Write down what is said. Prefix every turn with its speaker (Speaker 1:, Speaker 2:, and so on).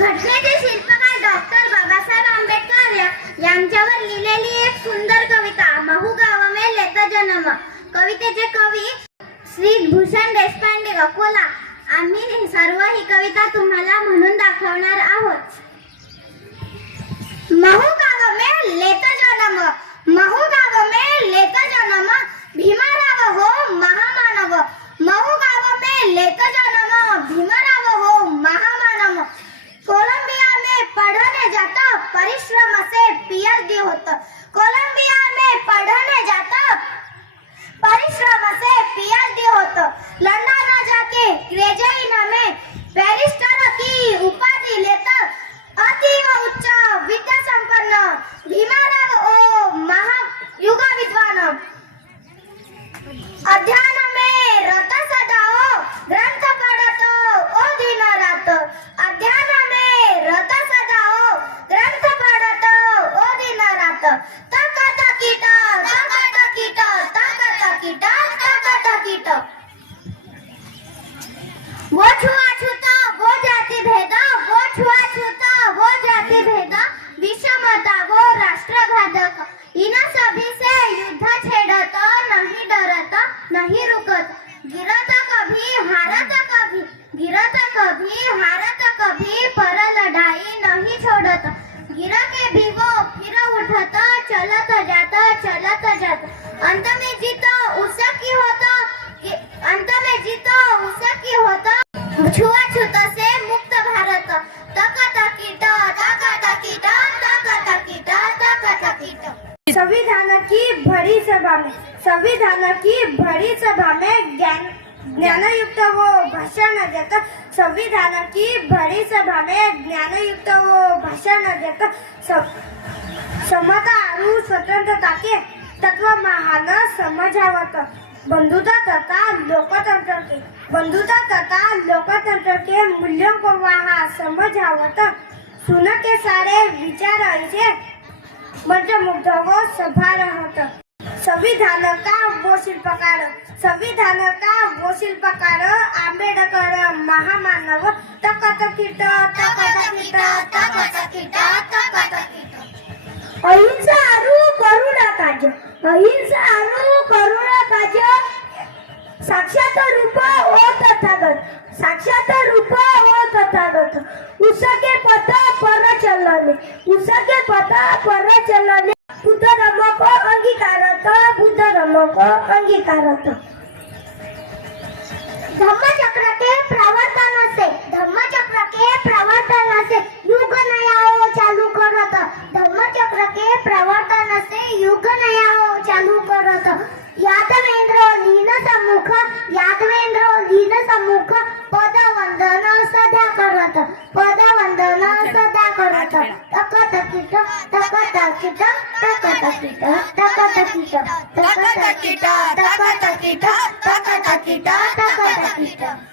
Speaker 1: घटनेचे शिल्पकार डॉक्टर बाबासाहेब आंबेडकर यांच्यावर लिहिलेली एक सुंदर कविता महू गाव में लेत जन्म. कवितेचे कवी श्री भूषण देशपांडे अकोला. आम्ही सर्व ही कविता तुम्हाला म्हणून दाखवणार आहोत. महू गाव में लेत जन्म महू गाव में लेत जन्म भीमाराव हो महामानव महू गाव में लेत जन्म भीमराव हो महामानव कोलंबिया में पढ़ने जाता परिश्रम से पीएचडी होता. कोलंबिया में पढ़ने जाता. परिश्रम से तक तकीट तक तकीट तक तकीट तक तकीट वो जाति भेद वो छुआछूत वो जाति भेद विषमता वो राष्ट्रघातक इन सभी से युद्ध छेड़त नहीं डरत नहीं रुकत गिरत कभी हारत कभी, गिरत कभी, हारत कभी, पर लड़ाई नहीं छुआछूत से मुक्त भारत. तक तकीट तक तकीट तक तकीट तक तकीट
Speaker 2: संविधान की भरी सभा में संविधान की भरी सभा में ज्ञान ज्ञानयुक्त वो भाषण देता संविधान की भरी सभा में ज्ञानयुक्त वो भाषण देता समता आणि स्वतंत्रता के तत्व महान समजावत बंधुता तथा लोकतंत्र के बंधुता तथा लोकतंत्र के मूल्यों को वहाँ समजावत सुन के सारे विचार ऐसे मंत्रमुग्ध व सभा रहत संविधान का वो शिल्पकार संविधान का वो शिल्पकार आंबेडकर महामानव तकत तकिट तकत तकिट तकत तकिट तकत तकिट अहिंसा आरू करुणा काज. अहिंसा आरू करुणा काज साक्षात रूप ओ तथागत. साक्षात रूप ओ तथागत. उसके पद पर चलने उसके पद पर चलने बुद्ध धर्म को अंगीकारत. बुद्ध धर्म को अंगीकारत.
Speaker 1: धम्मचक्र चालू करत यादवेंद्र लीन सम्मुख यादवेंद्र लीन सम्मुख पद वंदन सदा करत पद वंदन सदा करत तक तकिट तक तकिट तक तकिट तक तकिट तक तकिट तक तकिट तक तकिट तक तकिट